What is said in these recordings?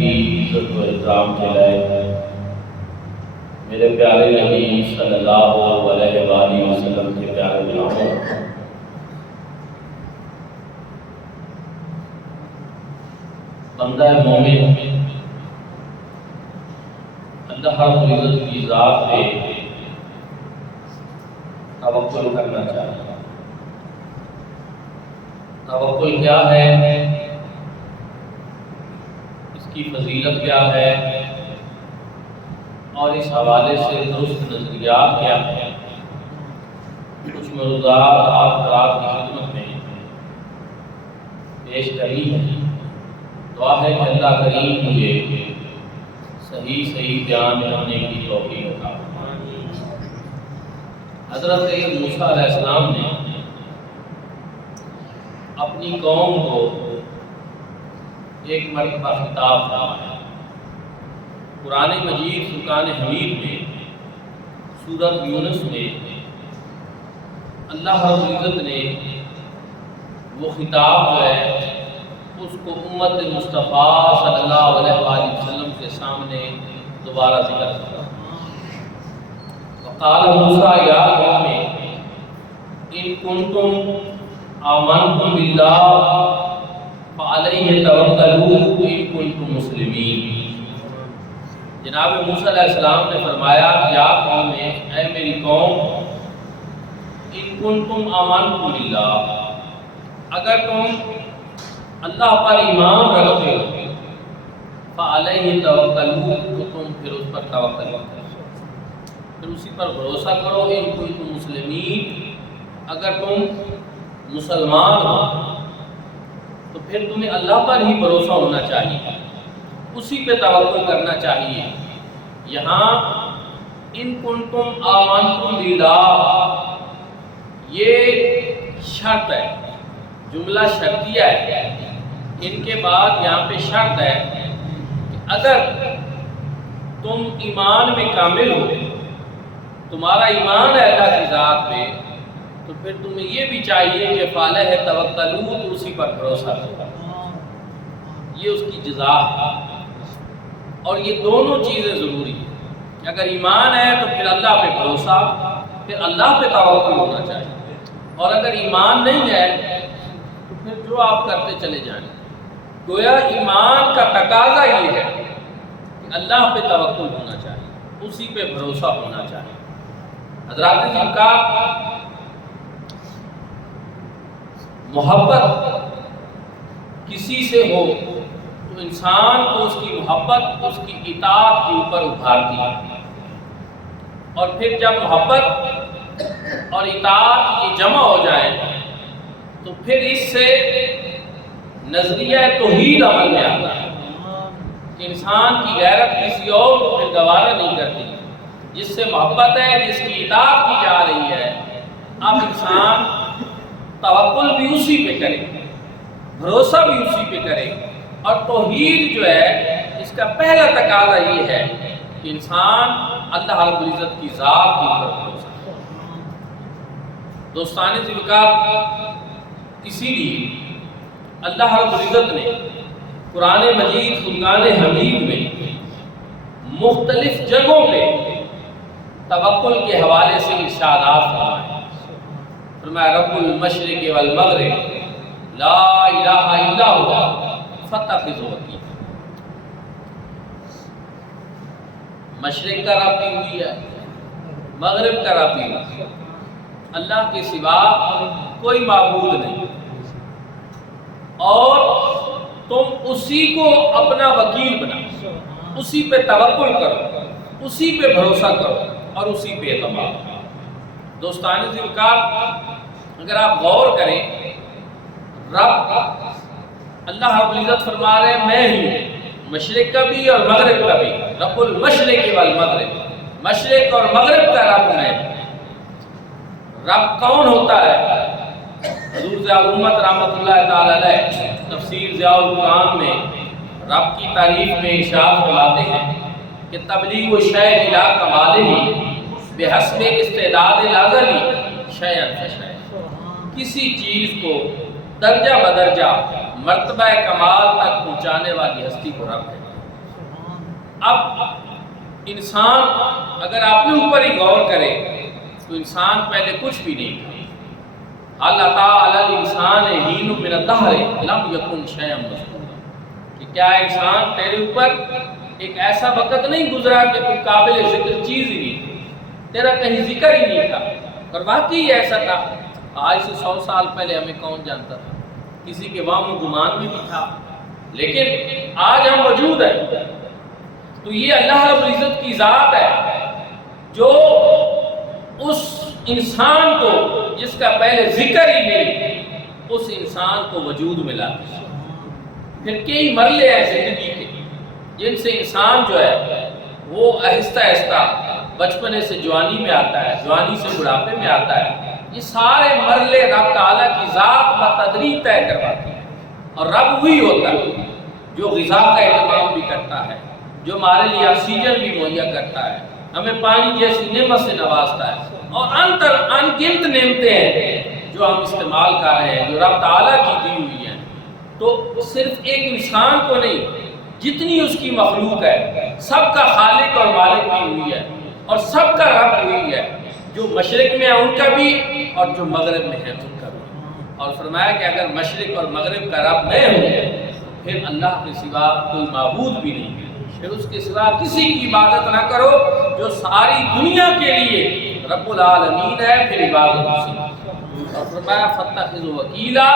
کی عزت و احترام کے لائق میرے پیارے نبی صلی اللہ علیہ وآلہ وسلم کے پیارے غلاموں، بندہ مومن اللہ رب العزت کی ذات پہ توکل کرنا چاہیے۔ توکل کیا ہے، اس کی فضیلت کیا ہے، اور اس حوالے سے درست نظریات کیا ہے، کچھ موضوعات آپ حضرات کی خدمت میں پیش کرنی ہے۔ دعا ہے کہ اللہ کریم مجھے صحیح بیان کرنے کی توفیق عطا فرمائے۔ حضرت موسیٰ علیہ السلام نے اپنی قوم کو ایک مرتبہ خطاب فرمایا۔ قرآن مجید فرقان حمید میں سورۃ یونس میں اللہ رب العزت نے وہ خطاب جو ہے اس کو امت مصطفیٰ صلی اللہ علیہ وآلہ وسلم کے سامنے دوبارہ ذکر کیا۔ وقال موسیٰ یا قوم ان کنتم آمنتم باللہ فعلیہ توکلوا ان کنتم مسلمین۔ جناب موسیٰ علیہ السلام نے فرمایا یا قوم، اے میری قوم، ان کنتم آمنتم باللہ، اگر تم اللہ پر ایمان رکھتے ہو، فعلیہ توکلوا، تو تم پھر اس پر توکل کرو، پھر اسی پر بھروسہ کرو۔ ان کنتم مسلمین، اگر تم مسلمان ہو تو پھر تمہیں اللہ پر ہی بھروسہ ہونا چاہیے، اسی پہ توکل کرنا چاہیے۔ یہاں ان کنتم آمنتم باللہ یہ شرط ہے، جملہ شرطیہ ہے۔ ان کے بعد یہاں پہ شرط ہے کہ اگر تم ایمان میں کامل ہو، تمہارا ایمان ہے اللہ کی ذات پہ، تو پھر تمہیں یہ بھی چاہیے کہ فعلیہ توکلوا، تو اسی پر بھروسہ کرو۔ یہ اس کی جزا ہے، اور یہ دونوں چیزیں ضروری ہیں کہ اگر ایمان ہے تو پھر اللہ پہ بھروسہ، پھر اللہ پہ توکل ہونا چاہیے، اور اگر ایمان نہیں ہے تو پھر جو آپ کرتے چلے جائیں۔ گویا ایمان کا تقاضا یہ ہے کہ اللہ پہ توکل ہونا چاہیے، اسی پہ بھروسہ ہونا چاہیے۔ حضرات جن کا محبت کسی سے ہو تو انسان کو اس کی محبت اس کی اطاعت کے اوپر ابھارتی ہے، اور پھر جب محبت اور اطاعت یہ جمع ہو جائے تو پھر اس سے نظریہ توحید عمل میں آتا ہے کہ انسان کی غیرت کسی اور کو پھر گوارا نہیں کرتی۔ جس سے محبت ہے، جس کی اطاعت کی جا رہی ہے، اب انسان توکل بھی اسی پہ کرے، بھروسہ بھی اسی پہ کرے۔ اور توحید جو ہے اس کا پہلا تقاضا یہ ہے کہ انسان اللہ رب العزت کی ذات کے اوپر بھروسہ کرے۔ دوستان ذوالفقار، اسی لیے اللہ رب العزت نے قرآن مجید فرقان حمید میں مختلف جگہوں پہ توکل کے حوالے سے ارشادات فرمائے۔ فرمایا رب المشرق والمغرب لا الہ الا ہوا فاتخذوہ وکیلا۔ مشرق کا رب بھی ہوئی ہے، مغرب کا رب بھی ہوئی ہے، اللہ کے سوا کوئی معبود نہیں، اور تم اسی کو اپنا وکیل بناؤ، اسی پہ توکل کرو، اسی پہ بھروسہ کرو، اور اسی پہ اعتماد کرو۔ دوستان ذوالفقار، اگر آپ غور کریں، رب اللہ رب العزت فرما رہے ہیں میں ہوں، مشرق کا بھی اور مغرب کا بھی، رب المشرق والمغرب، مشرق اور مغرب کا رب میں۔ رب کون ہوتا ہے؟ حضور ضیاء الامت رحمۃ اللہ تعالی علیہ تفسیر ضیاء القرآن میں رب کی تعریف میں ارشاد فرماتے ہیں کہ تبلیغ الشیء الی کمالہ بحسب استعداد الازلی شیئا فشیئا، کسی چیز کو درجہ بدرجہ مرتبہ کمال تک پہنچانے والی ہستی کو رب ہے۔ اب انسان اگر اپنے اوپر ہی غور کرے تو انسان پہلے کچھ بھی نہیں تھا۔ اللہ تعالی الانسان حین من الدہر لم یکن شیئا مذکورا، کہ کیا انسان تیرے اوپر ایک ایسا وقت نہیں گزرا کہ تو قابل ذکر چیز ہی نہیں تھی، تیرا کہیں ذکر ہی نہیں تھا۔ اور واقعی ایسا تھا، آج سے 100 سال پہلے ہمیں کون جانتا تھا، کسی کے وہم و گمان بھی نہیں تھا، لیکن آج ہم موجود ہیں۔ تو یہ اللہ رب العزت کی ذات ہے جو اس انسان کو جس کا پہلے ذکر ہی نہیں، اس انسان کو وجود میں لاتی ہے۔ پھر کئی مرحلے ہیں زندگی کے جن سے انسان جو ہے وہ آہستہ آہستہ بچپنے سے جوانی میں آتا ہے، جوانی سے بڑھاپے میں آتا ہے۔ یہ سارے مرحلے رب تعالیٰ کی ذات بتدریج طے کرواتی ہے، اور رب وہی ہوتا ہے جو غذا کا اہتمام بھی کرتا ہے، جو ہمارے لیے آکسیجن بھی مہیا کرتا ہے، ہمیں پانی جیسی نعمت سے نوازتا ہے، اور ان گنت نعمتیں ہیں جو ہم استعمال کر رہے ہیں، جو رب تعالیٰ کی دی ہوئی ہیں۔ تو صرف ایک انسان کو نہیں، جتنی اس کی مخلوق ہے سب کا خالق اور مالک بھی ہوئی ہے، اور سب کا رب ہوئی ہے، جو مشرق میں ہے ان کا بھی اور جو مغرب میں ہے ان کا بھی۔ اور فرمایا کہ اگر مشرق اور مغرب کا رب میں ہوں پھر اللہ کے سوا کوئی معبود بھی نہیں ہے، پھر اس کے سوا کسی کی عبادت نہ کرو، جو ساری دنیا کے لیے رب العالمین ہے، پھر عبادت اسی کی۔ اور فرمایا فاتخذ وکیلا،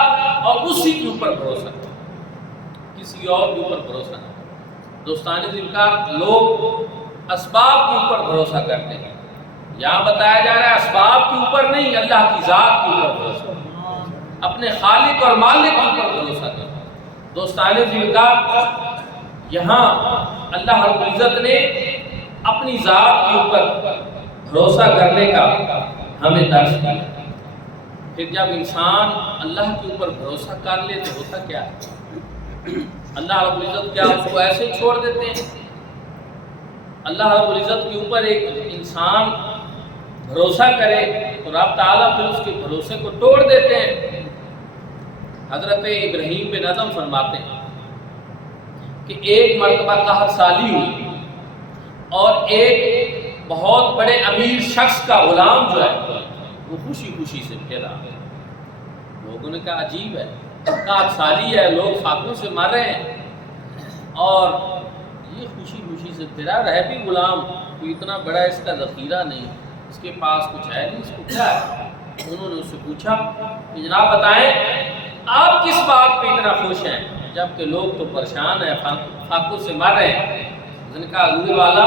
اور اسی کے اوپر بھروسہ کرو، کسی اور کے اوپر بھروسہ نہ کرو۔ دوستان ذکر لوگ اسباب کے اوپر بھروسہ کرتے ہیں، یہاں بتایا جا رہا ہے اسباب کے اوپر نہیں، اللہ کی ذات کے اوپر بھروسہ کرو، اپنے خالق اور مالک کے اوپر بھروسہ کرو۔ دوستان ذکر یہاں اللہ رب العزت نے اپنی ذات کے اوپر بھروسہ کرنے کا ہمیں درس دیا۔ پھر جب انسان اللہ کے اوپر بھروسہ کر لے تو ہوتا کیا ہے؟ اللہ رب العزت کیا اس کو ایسے چھوڑ دیتے ہیں؟ اللہ رب العزت کے اوپر ایک انسان بھروسہ کرے تو رب تعالیٰ پھر اس کے بھروسے کو توڑ دیتے ہیں۔ حضرت ابراہیم بن ادم فرماتے ہیں کہ ایک مرتبہ قحط سالی ہوئی اور ایک بہت بڑے امیر شخص کا غلام جو ہے وہ خوشی خوشی سے پھیلا۔ لوگوں نے کہا عجیب ہے، قحط سالی ہے، لوگ فاقوں سے مر رہے ہیں اور یہ خوشی خوشی سے پھرا رہے بھی غلام، کوئی اتنا بڑا اس کا ذخیرہ نہیں، اس کے پاس کچھ ہے نہیں، اس کو کیا ہے؟ انہوں نے اس سے پوچھا کہ جناب بتائیں آپ کس بات پہ اتنا خوش ہیں جبکہ لوگ تو پریشان ہیں، فاقوں سے مر رہے ہیں؟ اس نے کہا حضور والا،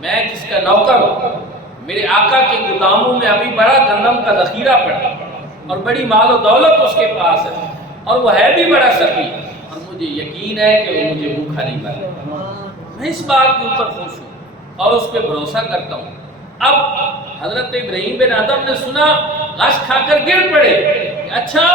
میں جس کا نوکر ہوں، میرے آقا کے گوداموں میں ابھی بڑا گندم کا ذخیرہ پڑا اور بڑی مال و دولت اس کے پاس ہے، اور وہ ہے بھی بڑا سخی، اور مجھے یقین ہے کہ وہ مجھے بھوکھا نہیں مارے۔ میں اس بات کے اوپر خوش ہوں اور اس پہ بھروسہ کرتا ہوں۔ اب حضرت ابراہیم بن ادم نے سنا، غش کھا کر گر پڑے کہ اچھا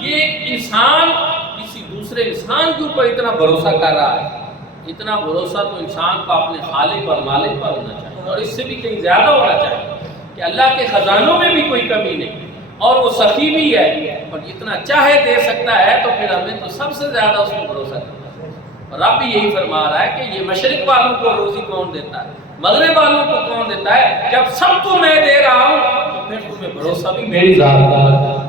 یہ انسان کسی دوسرے انسان کے اوپر اتنا بھروسہ کر رہا ہے۔ اتنا بھروسہ تو انسان کو اپنے خالق اور مالک پر ہونا چاہیے، اور اس سے بھی کہیں زیادہ ہونا چاہیے کہ اللہ کے خزانوں میں بھی کوئی کمی نہیں، اور وہ سخی بھی ہے اور جتنا چاہے دے سکتا ہے، تو پھر ہمیں تو سب سے زیادہ اس کو بھروسہ کرنا ہے۔ اور رب بھی یہی فرما رہا ہے کہ یہ مشرق والوں کو روزی کون دیتا ہے، مغرب والوں کو کون دیتا ہے؟ جب سب کو میں دے رہا ہوں تو پھر تمہیں بھروسہ بھی میری ذات پر۔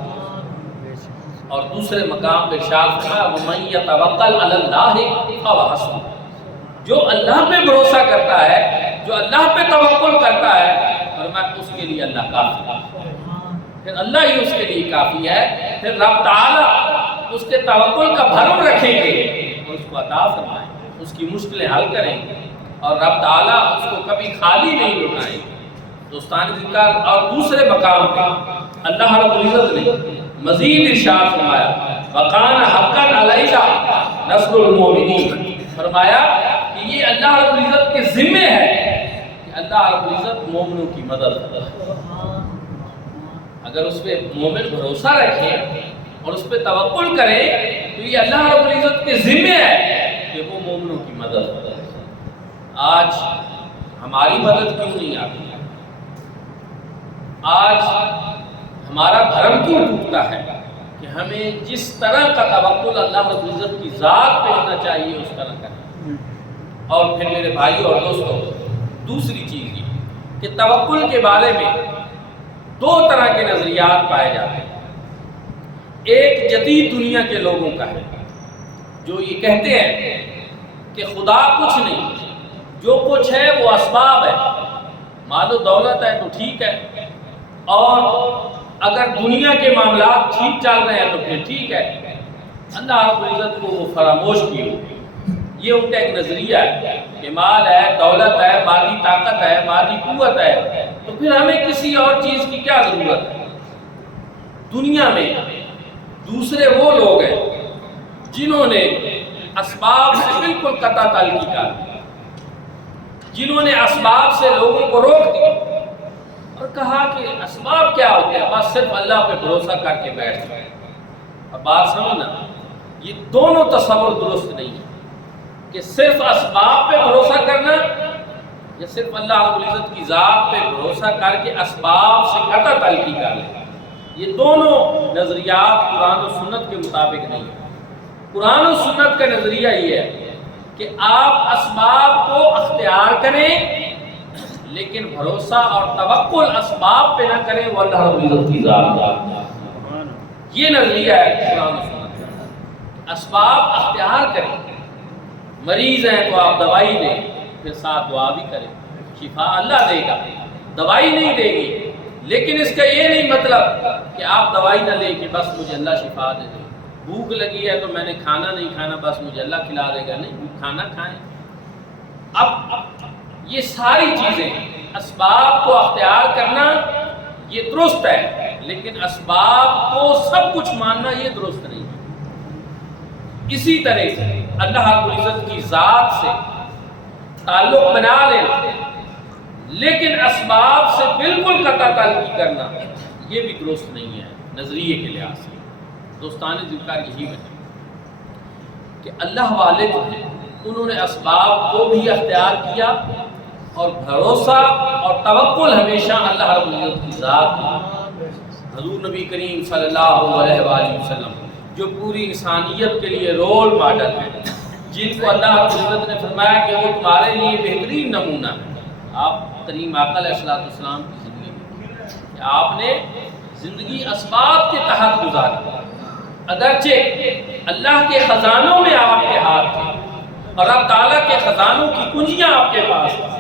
اور دوسرے مقام پہ ارشاد فرمایا وَمَن يَتَوَکَّلْ عَلَى اللَّهِ فَهُوَ حَسْبُهُ، جو اللہ پہ بھروسہ کرتا ہے، جو اللہ پہ توکل کرتا ہے، فرمایا اس کے لیے اللہ کافی ہے، پھر اللہ ہی اس کے لیے کافی ہے۔ پھر رب تعالیٰ اس کے توکل کا بھرم رکھیں گے اور اس کو عطا فرمائیں گے، اس کی مشکلیں حل کریں گے، اور رب تعالیٰ اس کو کبھی خالی نہیں لوٹائیں گے۔ دوستان ذکر اور دوسرے مقام پہ اللہ رب العزت نے مزید ارشاد فرمایا وَقَانَ حَقًّا عَلَيْنَا نَصْرُ الْمُؤْمِنِينَ، فرمایا کہ یہ اللہ رب العزت کے ذمہ ہے کہ اللہ رب العزت مومنوں کی مدد کرے۔ اگر اس پہ مومن بھروسہ رکھے اور اس پہ توکل کرے تو یہ اللہ رب العزت کے ذمہ ہے کہ وہ مومنوں کی مدد کرے۔ آج ہماری مدد کیوں نہیں آتی؟ آج ہمارا بھرم کیوں ٹوٹتا ہے کہ ہمیں جس طرح کا توکل اللہ رب العزت کی ذات پہ ہونا چاہیے اس طرح کریں؟ اور پھر میرے بھائی اور دوستوں، دوسری چیز یہ کہ توکل کے بارے میں دو طرح کے نظریات پائے جاتے ہیں۔ ایک جدید دنیا کے لوگوں کا ہے جو یہ کہتے ہیں کہ خدا کچھ نہیں، جو کچھ ہے وہ اسباب ہے، مال و دولت ہے تو ٹھیک ہے، اور اگر دنیا کے معاملات ٹھیک چل رہے ہیں تو پھر ٹھیک ہے، اللہ رب العزت کو وہ فراموش کیے۔ یہ ان کا ایک نظریہ ہے کہ مال ہے، دولت ہے، مالی طاقت ہے، مالی قوت ہے، تو پھر ہمیں کسی اور چیز کی کیا ضرورت ہے۔ دنیا میں دوسرے وہ لوگ ہیں جنہوں نے اسباب سے بالکل قطع تعلقی کر دی، جنہوں نے اسباب سے لوگوں کو روک دیا اور کہا کہ اسباب کیا ہوتے ہیں، بس صرف اللہ پہ بھروسہ کر کے بیٹھ جائے۔ اب بات سمجھنا، یہ دونوں تصور درست نہیں ہے کہ صرف اسباب پہ بھروسہ کرنا یا صرف اللہ رب العزت کی ذات پہ بھروسہ کر کے اسباب سے قطع تعلقی کر لیں۔ یہ دونوں نظریات قرآن و سنت کے مطابق نہیں ہیں۔ قرآن و سنت کا نظریہ یہ ہے کہ آپ اسباب کو اختیار کریں لیکن بھروسہ اور توکل اسباب پہ نہ کریں، وہ اللہ رب العزت کی ذات ہے۔ یہ نظریہ ہے قرآن و سنت کا۔ اسباب اختیار کریں، مریض ہیں تو آپ دوائی دیں، پھر ساتھ دعا بھی کریں، شفا اللہ دے گا، دوائی نہیں دے گی، لیکن اس کا یہ نہیں مطلب کہ آپ دوائی نہ لیں کہ بس مجھے اللہ شفا دے دے۔ بھوک لگی ہے تو میں نے کھانا نہیں کھانا، بس مجھے اللہ کھلا دے گا، نہیں، کھانا کھائیں۔ اب یہ ساری چیزیں اسباب کو اختیار کرنا یہ درست ہے، لیکن اسباب کو سب کچھ ماننا یہ درست نہیں ہے۔ اسی طرح سے اللہ رب العزت کی ذات سے تعلق بنا لینا لیکن اسباب سے بالکل قطع تعلقی کرنا یہ بھی درست نہیں ہے نظریے کے لحاظ سے۔ دوستان ذکر یہی وجہ کہ اللہ والے جو ہیں انہوں نے اسباب کو بھی اختیار کیا اور بھروسہ اور توکل ہمیشہ اللہ رب العزت کی ذات کی۔ حضور نبی کریم صلی اللہ علیہ وآلہ وسلم جو پوری انسانیت کے لیے رول ماڈل ہیں، جن کو اللہ رب العزت نے فرمایا کہ وہ تمہارے لیے بہترین نمونہ ہے۔ آپ کریم آقا علیہ السلام کی زندگی کہ آپ نے زندگی اسباب کے تحت گزاری، اگرچہ اللہ کے خزانوں میں آپ کے ہاتھ تھے اور اللہ تعالیٰ کے خزانوں کی کنجیاں آپ کے پاس تھیں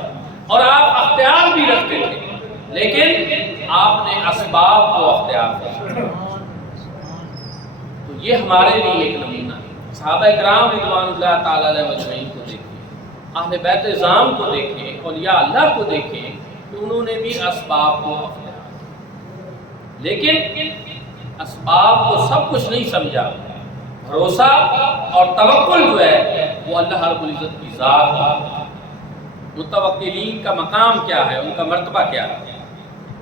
اور آپ اختیار بھی رکھتے تھے، لیکن آپ نے اسباب کو اختیار کیا۔ تو یہ ہمارے لیے ایک نمونہ ہے۔ صحابہ کرام رضوان اللہ تعالیٰ علیہ مجمعین کو دیکھیں، اہل بیت اعظام کو دیکھیں، اولیاء اللہ کو دیکھیں کہ انہوں نے بھی اسباب کو اختیار کیا، لیکن اسباب کو سب کچھ نہیں سمجھا۔ بھروسہ اور توکل جو ہے وہ اللہ رب العزت کی ذات ہے۔ متوکلین کا مقام کیا ہے، ان کا مرتبہ کیا ہے؟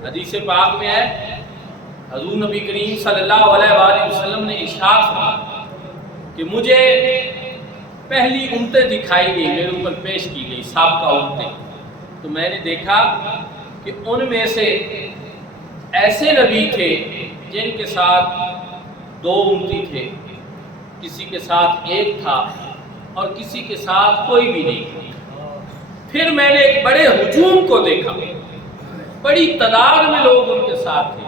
حدیث پاک میں ہے، حضور نبی کریم صلی اللہ علیہ وآلہ وسلم نے ارشاد فرمایا کہ مجھے پہلی امتیں دکھائی گئی، میرے اوپر پیش کی گئی سابقہ امتیں، تو میں نے دیکھا کہ ان میں سے ایسے نبی تھے جن کے ساتھ 2 امتی تھے، کسی کے ساتھ 1 تھا اور کسی کے ساتھ کوئی بھی نہیں تھا۔ پھر میں نے ایک بڑے ہجوم کو دیکھا، بڑی تعداد میں لوگ ان کے ساتھ تھے،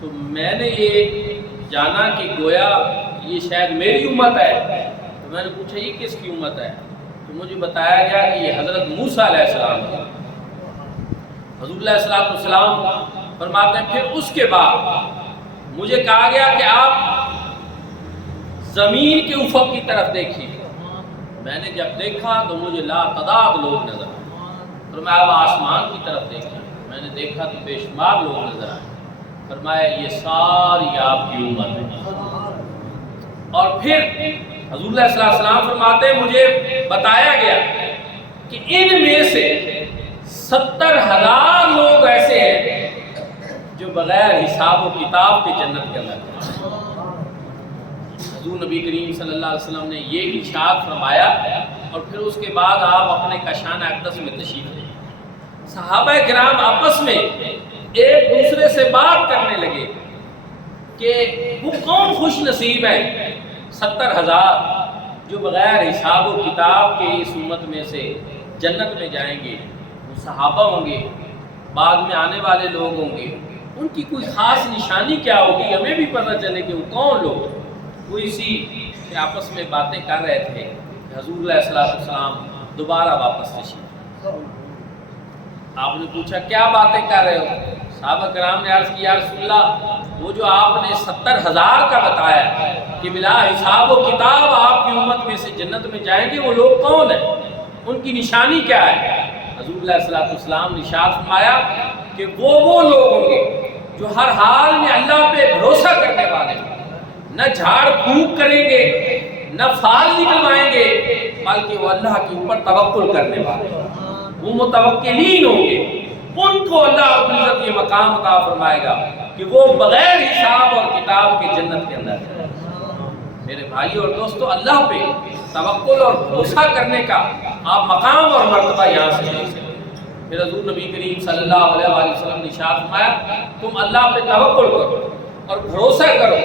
تو میں نے یہ جانا کہ گویا یہ شاید میری امت ہے۔ تو میں نے پوچھا یہ کس کی امت ہے؟ تو مجھے بتایا گیا کہ یہ حضرت موسیٰ علیہ السلام ہے۔ حضور علیہ السلام فرماتے ہیں پھر اس کے بعد مجھے کہا گیا کہ آپ زمین کے افق کی طرف دیکھیے۔ میں نے جب دیکھا تو مجھے لا تعداد لوگ نظر آئے۔ فرمایا اب آسمان کی طرف دیکھا، میں نے دیکھا تو بے شمار لوگ نظر آئے۔ فرمایا یہ ساری آپ کی امت ہے۔ اور پھر حضور علیہ السلام فرماتے ہیں مجھے بتایا گیا کہ ان میں سے 70,000 لوگ ایسے ہیں جو بغیر حساب و کتاب کے جنت کے اندر ہیں۔ حضور نبی کریم صلی اللہ علیہ وسلم نے یہ ارشاد فرمایا اور پھر اس کے بعد آپ اپنے کشان اقدس میں تشریف لے۔ صحابہ کرام آپس میں ایک دوسرے سے بات کرنے لگے کہ وہ کون خوش نصیب ہیں 70,000 جو بغیر حساب و کتاب کے اس امت میں سے جنت میں جائیں گے وہ صحابہ ہوں گے، بعد میں آنے والے لوگ ہوں گے۔ ان کی کوئی خاص نشانی کیا ہوگی ہمیں بھی پتہ چلے کہ وہ کون لوگ۔ وہ اسی کے آپس میں باتیں کر رہے تھے کہ حضور علیہ السلام دوبارہ واپس تشریف۔ آپ نے پوچھا کیا باتیں کر رہے ہو؟ صحابہ کرام نے عرض کیا یا رسول اللہ وہ جو آپ نے 70,000 کا بتایا کہ بلا حساب و کتاب آپ کی امت میں سے جنت میں جائیں گے، وہ لوگ کون ہیں، ان کی نشانی کیا ہے؟ حضور علیہ السلام نے ارشاد فرمایا کہ وہ لوگ ہوں گے جو ہر حال میں اللہ پہ بھروسہ کرنے والے، نہ جھاڑ پھونک کریں گے نہ فال نکلوائیں گے، بلکہ وہ اللہ کے اوپر توکل کرنے والے، وہ متوکلین ہوں گے۔ ان کو اللہ رب العزت یہ مقام عطا فرمائے گا کہ وہ بغیر حساب اور کتاب کے جنت کے اندر جائیں۔ میرے بھائی اور دوستو، اللہ پہ توکل اور بھروسہ کرنے کا آپ مقام اور مرتبہ یہاں سے لے سکتے۔ پھر حضور نبی کریم صلی اللہ علیہ وآلہ وسلم نے ارشاد فرمایا تم اللہ پہ توکل کرو اور بھروسہ کرو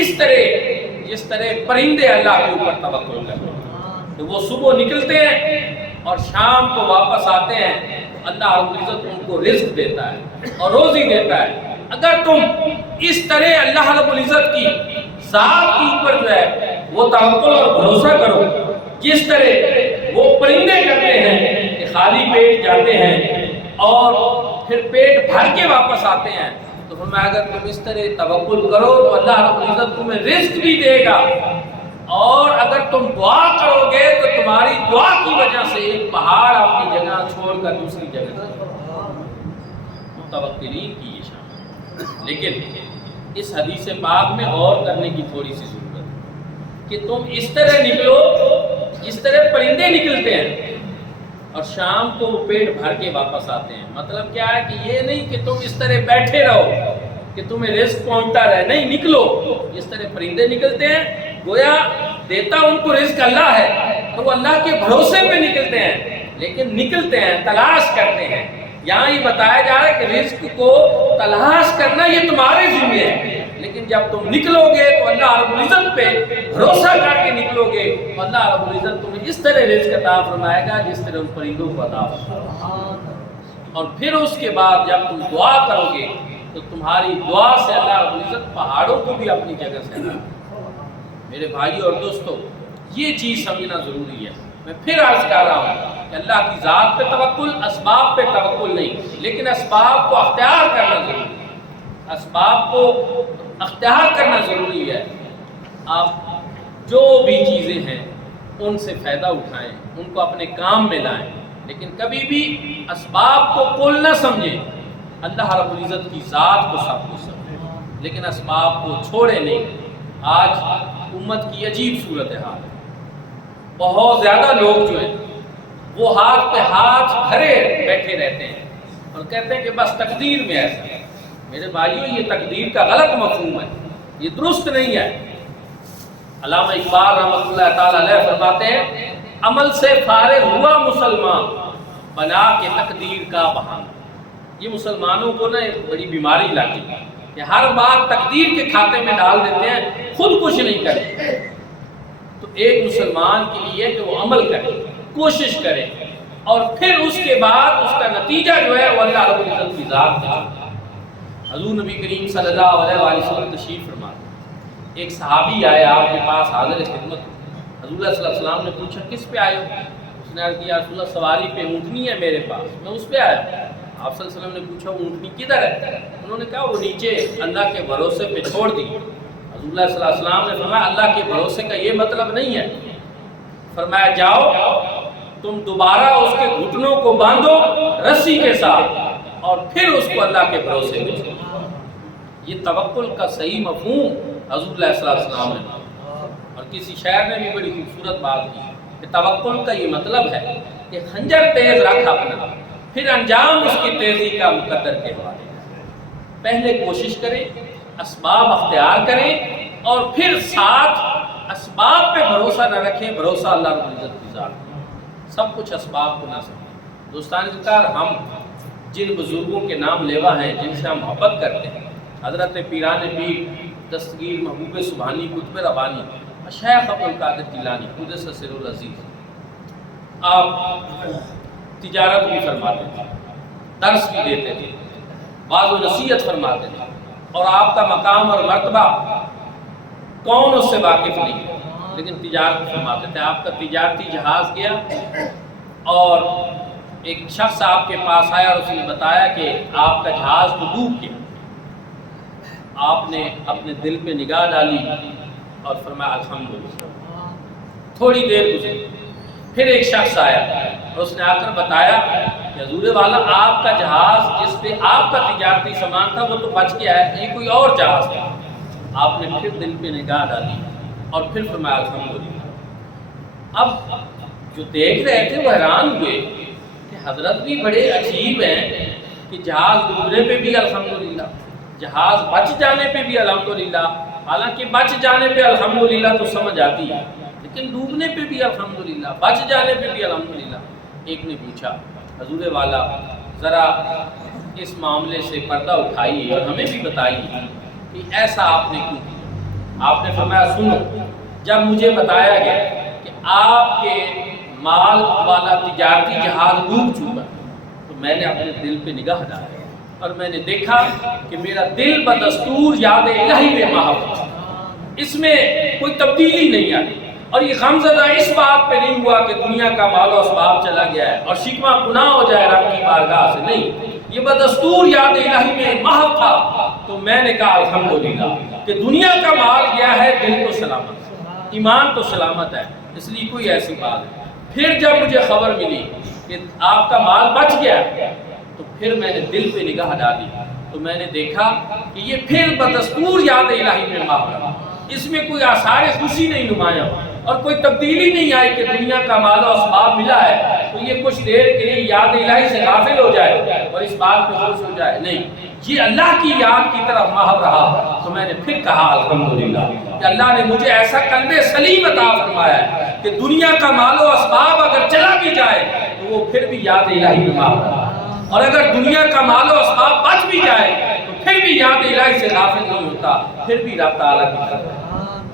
اس طرح جس طرح پرندے اللہ کے اوپر توکل کرتے ہیں کہ وہ صبح نکلتے ہیں اور شام کو واپس آتے ہیں، تو اللہ رب العزت ان کو رزق دیتا ہے اور روزی دیتا ہے۔ اگر تم اس طرح اللہ رب العزت کی ذات کے اوپر جو ہے وہ توکل اور بھروسہ کرو جس طرح وہ پرندے کرتے ہیں کہ خالی پیٹ جاتے ہیں اور پھر پیٹ بھر کے واپس آتے ہیں، تو فرمایا اگر تم اس طرح توکل کرو تو اللہ رب العزت تمہیں رزق بھی دے گا، اور اگر تم دعا کرو گے تو تمہاری دعا کی وجہ سے ایک پہاڑ اپنی جگہ چھوڑ کر دوسری جگہ متوکلین کی یہ شان۔ لیکن اس حدیث پاک میں اور کرنے کی تھوڑی سی ضرورت ہے کہ تم اس طرح نکلو جس طرح پرندے نکلتے ہیں اور شام کو وہ پیٹ بھر کے واپس آتے ہیں۔ مطلب کیا ہے کہ یہ نہیں کہ تم اس طرح بیٹھے رہو کہ تمہیں رزق پہنچتا رہے، نہیں، نکلو جس طرح پرندے نکلتے ہیں۔ گویا دیتا ان کو رزق اللہ ہے اور وہ اللہ کے بھروسے پہ نکلتے ہیں، لیکن نکلتے ہیں، تلاش کرتے ہیں۔ یہاں یہ بتایا جا رہا ہے کہ رزق کو تلاش کرنا یہ تمہارے ذمہ ہے، لیکن جب تم نکلو گے تو اللہ رب العزت پہ بھروسہ کر کے نکلو گے تو اللہ رب العزت تمہیں اس طرح رزق عطا فرمائے گا جس طرح ان پرندوں کو عطا فرمائے۔ اور پھر اس کے بعد جب تم دعا کرو گے تو تمہاری دعا سے اللہ رب العزت پہاڑوں کو بھی اپنی جگہ سے ہٹا۔ میرے بھائی اور دوستو، یہ چیز سمجھنا ضروری ہے۔ میں پھر عرض کر رہا ہوں کہ اللہ کی ذات پہ توکل، اسباب پہ توکل نہیں، لیکن اسباب کو اختیار کرنا ضروری ہے۔ اسباب کو اختیار کرنا ضروری ہے۔ آپ جو بھی چیزیں ہیں ان سے فائدہ اٹھائیں، ان کو اپنے کام میں لائیں، لیکن کبھی بھی اسباب کو کل نہ سمجھیں۔ اللہ رب العزت کی ذات کو سب کچھ سمجھیں، لیکن اسباب کو چھوڑے نہیں۔ آج امت کی عجیب صورتحال ہے، بہت زیادہ لوگ جو ہیں وہ ہاتھ پہ ہاتھ دھرے بیٹھے رہتے ہیں اور کہتے ہیں کہ بس تقدیر میں ایسا ہے۔ میرے بھائیوں، یہ تقدیر کا غلط مفہوم ہے، یہ درست نہیں ہے۔ علامہ اقبال رحمۃ اللہ تعالی علیہ فرماتے ہیں عمل سے فارغ ہوا مسلمان بنا کے تقدیر کا بہانہ۔ یہ مسلمانوں کو نا ایک بڑی بیماری لگی کہ ہر بات تقدیر کے کھاتے میں ڈال دیتے ہیں، خود کچھ نہیں کرتے۔ تو ایک مسلمان کے لیے کہ وہ عمل کرے، کوشش کرے، اور پھر اس کے بعد اس کا نتیجہ جو ہے وہ اللہ رب العزت کی ذات ہے۔ حضور نبی کریم صلی اللہ علیہ وآلہ وسلم تشریف فرماتے، ایک صحابی آئے آپ کے پاس حاضر خدمت۔ حضور صلی اللہ علیہ وسلم نے پوچھا کس پہ آئے ہو؟ اس نے عرض کیا رسول اللہ سواری پہ اونٹنی ہے میرے پاس، میں اس پہ آیا ہوں۔ آپ صلی اللہ علیہ وسلم نے پوچھا اونٹنی کدھر ہے؟ انہوں نے کہا وہ نیچے اللہ کے بھروسے پہ چھوڑ دی۔ حضور صلی اللہ علیہ وسلم نے فرمایا اللہ کے بھروسے کا یہ مطلب نہیں ہے۔ فرمایا جاؤ تم دوبارہ اس کے گھٹنوں کو باندھو رسی کے ساتھ اور پھر اس کو اللہ کے بھروسے پہ چھوڑو۔ یہ توکل کا صحیح مفہوم حضور صلی اللہ علیہ وسلم نے، اور کسی شاعر نے بھی بڑی خوبصورت بات کی کہ توکل کا یہ مطلب ہے کہ خنجر تیز رکھ اپنا، پھر انجام اس کی تیزی کا مقدر کے حوالے۔ پہلے کوشش کریں، اسباب اختیار کریں، اور پھر ساتھ اسباب پہ بھروسہ نہ رکھیں، بھروسہ اللہ رب العزت کی ذات ہے۔ سب کچھ اسباب کو نہ سمجھیں۔ دوستان اذکار، ہم جن بزرگوں کے نام لیوا ہیں جن سے ہم محبت کرتے ہیں، حضرت پیران پیر دستگیر محبوب سبحانی قطب ربانی شیخ عبد القادر جیلانی قدس سر العزیز، آپ تجارت بھی فرماتے تھے، درس بھی دیتے تھے، بعض و نصیحت فرماتے تھے، اور آپ کا مقام اور مرتبہ کون اس سے واقف نہیں ہے، لیکن تجارت فرماتے تھے۔ آپ کا تجارتی جہاز گیا اور ایک شخص آپ کے پاس آیا اور اس نے بتایا کہ آپ کا جہاز تو ڈوب گیا۔ آپ نے اپنے دل پہ نگاہ ڈالی اور فرمایا الحمدللہ۔ تھوڑی دیر گزری، پھر ایک شخص آیا اور اس نے آ کر بتایا کہ حضور والا آپ کا جہاز جس پہ آپ کا تجارتی سامان تھا وہ تو بچ گیا ہے، یہ کوئی اور جہاز تھا۔ آپ نے پھر دل پہ نگاہ ڈالی اور پھر فرمایا الحمدللہ۔ اب جو دیکھ رہے تھے وہ حیران ہوئے کہ حضرت بھی بڑے عجیب ہیں کہ جہاز ڈوبنے پہ بھی الحمدللہ، جہاز بچ جانے پہ بھی الحمدللہ۔ حالانکہ بچ جانے پہ الحمدللہ تو سمجھ آتی ہے، لیکن ڈوبنے پہ بھی الحمدللہ، بچ جانے پہ بھی الحمدللہ۔ ایک نے پوچھا حضور والا ذرا اس معاملے سے پردہ اٹھائیے اور ہمیں بھی بتائیے کہ ایسا آپ نے کیوں کیا؟ آپ نے فرمایا سنو، جب مجھے بتایا گیا کہ آپ کے مال والا تجارتی جہاز ڈوب چکا تو میں نے اپنے دل پہ نگاہ ڈالی اور میں نے دیکھا کہ میرا دل بدستور یاد الہی میں محو، اس میں کوئی تبدیلی نہیں آئی، اور یہ غمزدہ اس بات پہ نہیں ہوا کہ دنیا کا مال و اسباب چلا گیا ہے اور شکوہ گناہ ہو جائے رب کی بارگاہ سے، نہیں، یہ بدستور یاد الہی میں محو تھا۔ تو میں نے کہا الحمدللہ کہ دنیا کا مال گیا ہے، دل تو سلامت ہے، ایمان تو سلامت ہے، اس لیے کوئی ایسی بات ہے۔ پھر جب مجھے خبر ملی کہ آپ کا مال بچ گیا تو پھر میں نے دل پہ نگاہ ڈالی تو میں نے دیکھا کہ یہ پھر بدستور یاد الہی میں محو رہا، اس میں کوئی آثار خوشی نہیں نمایاں اور کوئی تبدیلی نہیں آئی کہ دنیا کا مال و اسباب ملا ہے تو یہ کچھ دیر کے لیے یاد الہی سے غافل ہو جائے اور اس بات پہ خوش ہو جائے، نہیں، یہ اللہ کی یاد کی طرف محو رہا۔ تو میں نے پھر کہا الحمدللہ کہ اللہ نے مجھے ایسا قلب سلیم عطا فرمایا ہے کہ دنیا کا مال و اسباب اگر چلا بھی جائے تو وہ پھر بھی یاد الہی میں محو رہا، اور اگر دنیا کا مال و اسباب بچ بھی جائے تو پھر بھی یاد الہی سے غافل نہیں ہوتا، پھر بھی رب تعالیٰ کی طرف۔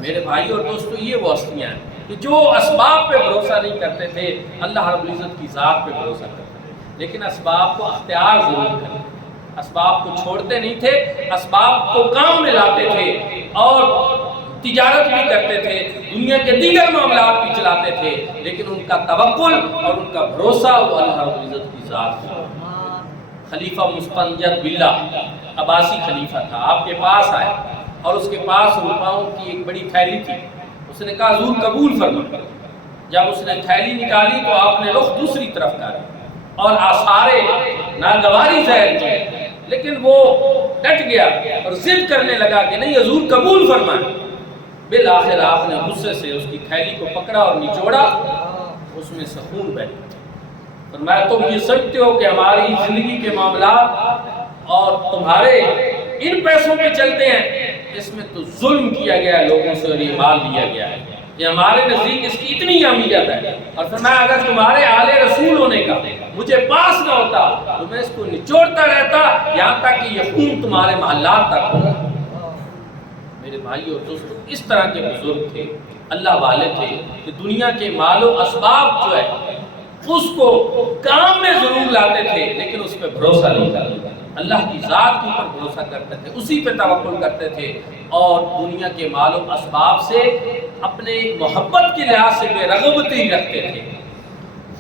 میرے بھائی اور دوستو، یہ وہ ہستیاں ہیں کہ جو اسباب پہ بھروسہ نہیں کرتے تھے، اللہ رب العزت کی ذات پہ بھروسہ کرتے تھے، لیکن اسباب کو اختیار ضرور کرتے، اسباب کو چھوڑتے نہیں تھے، اسباب کو کام میں لاتے تھے اور تجارت بھی کرتے تھے، دنیا کے دیگر معاملات بھی چلاتے تھے، لیکن ان کا توکل اور ان کا بھروسہ وہ اللہ رب العزت کی ذات تھا۔ خلیفہ مستنجد باللہ عباسی خلیفہ تھا، آپ کے پاس آئے اور اس کے پاس روپاؤں کی ایک بڑی تھیلی تھی، اس نے کہا حضور قبول فرما۔ جب اس نے تھیلی نکالی تو آپ نے رخ دوسری طرف کر اور آثار ناگواری ظاہر کیے، لیکن وہ ڈٹ گیا اور ضد کرنے لگا کہ نہیں حضور قبول فرمائیں۔ بالآخر آپ نے غصے سے اس کی تھیلی کو پکڑا اور نچوڑا، اس میں سے خون بہہ گیا۔ فرمایا تم یہ سمجھتے ہو کہ ہماری زندگی کے معاملات اور تمہارے ان پیسوں پہ چلتے ہیں، اس میں تو ظلم کیا گیا ہے لوگوں سے اور یہ مال لیا گیا ہے، یہ ہمارے نزدیک اس کی اتنی اہمیت ہے۔ اور فرمایا اگر تمہارے آل رسول ہونے کا مجھے پاس نہ ہوتا تو میں اس کو نچوڑتا رہتا یہاں تک کہ یہ خون تمہارے محلات تک ہو۔ میرے بھائی اور دوستو، اس طرح کے بزرگ تھے، اللہ والے تھے کہ دنیا کے مال و اسباب جو ہے اس کو کام میں ضرور لاتے تھے، لیکن اس پہ بھروسہ نہیں کرتے تھے، اللہ کی ذات کے اوپر بھروسہ کرتے تھے، اسی پہ توکل کرتے تھے، اور دنیا کے مال و اسباب سے اپنے محبت کے لحاظ سے بے رغبتی رکھتے تھے،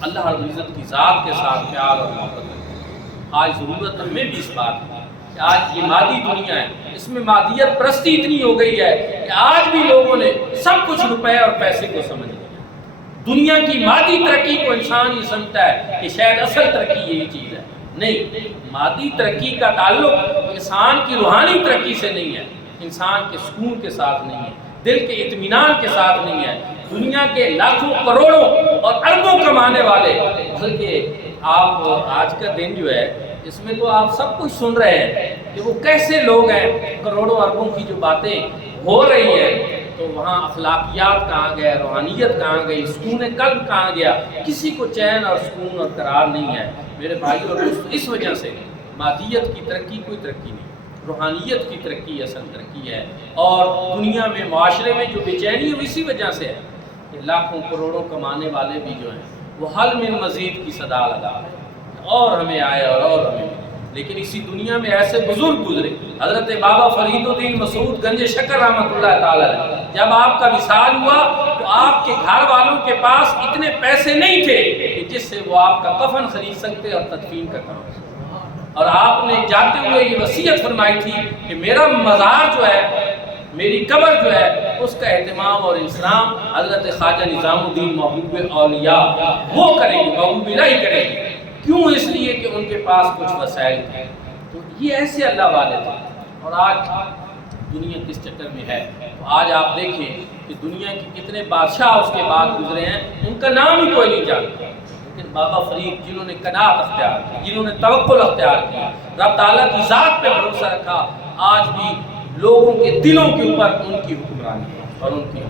اللہ رب العزت کی ذات کے ساتھ پیار اور محبت رکھتے تھے۔ آج ضرورت ہمیں بھی اس بات ہے کہ آج یہ مادی دنیا ہے، اس میں مادیت پرستی اتنی ہو گئی ہے کہ آج بھی لوگوں نے سب کچھ روپے اور پیسے کو سمجھ لیا۔ دنیا کی مادی ترقی کو انسان یہ سمجھتا ہے کہ شاید اصل ترقی یہی چیز ہے، نہیں، مادی ترقی کا تعلق انسان کی روحانی ترقی سے نہیں ہے، انسان کے سکون کے ساتھ نہیں ہے، دل کے اطمینان کے ساتھ نہیں ہے۔ دنیا کے لاکھوں کروڑوں اور اربوں کمانے والے، بلکہ آپ آج کا دن جو ہے اس میں تو آپ سب کچھ سن رہے ہیں کہ وہ کیسے لوگ ہیں، کروڑوں اربوں کی جو باتیں ہو رہی ہیں، تو وہاں اخلاقیات کہاں گئے، روحانیت کہاں گئی، سکون قلب کہاں گیا، کسی کو چین اور سکون اور قرار نہیں ہے۔ میرے بھائی اور دوست، اس وجہ سے مادیت کی ترقی کوئی ترقی نہیں، روحانیت کی ترقی اصل ترقی ہے، اور دنیا میں معاشرے میں جو بے چینی ہے اسی وجہ سے ہے کہ لاکھوں کروڑوں کمانے والے بھی جو ہیں وہ حل من مزید کی صدا لگا رہے ہیں، اور ہمیں آئے اور ہمیں ملے۔ لیکن اسی دنیا میں ایسے بزرگ گزرے، حضرت بابا فرید الدین مسعود گنج شکر رحمۃ اللہ تعالیٰ علیہ، جب آپ کا وصال ہوا تو آپ کے گھر والوں کے پاس اتنے پیسے نہیں تھے کہ جس سے وہ آپ کا کفن خرید سکتے اور تدفین کا کام، اور آپ نے جاتے ہوئے یہ وصیت فرمائی تھی کہ میرا مزار جو ہے، میری قبر جو ہے، اس کا اہتمام اور انسلام حضرت خواجہ نظام الدین محبوب اولیاء وہ کریں گے، محبوب الہی کریں گے۔ کیوں؟ اس لیے کہ ان کے پاس کچھ وسائل تھے۔ تو یہ ایسے اللہ والے تھے، اور آج دنیا کس چکر میں ہے؟ تو آج آپ دیکھیں کہ دنیا کے کتنے بادشاہ اس کے بعد گزرے ہیں، ان کا نام ہی کوئی نہیں جانتا، لیکن بابا فرید جنہوں نے قناعت اختیار کی، جنہوں نے توکل اختیار کیا، رب تعالیٰ کی ذات پہ بھروسہ رکھا، آج بھی لوگوں کے دلوں کے اوپر ان کی حکمرانی ہے اور ان کی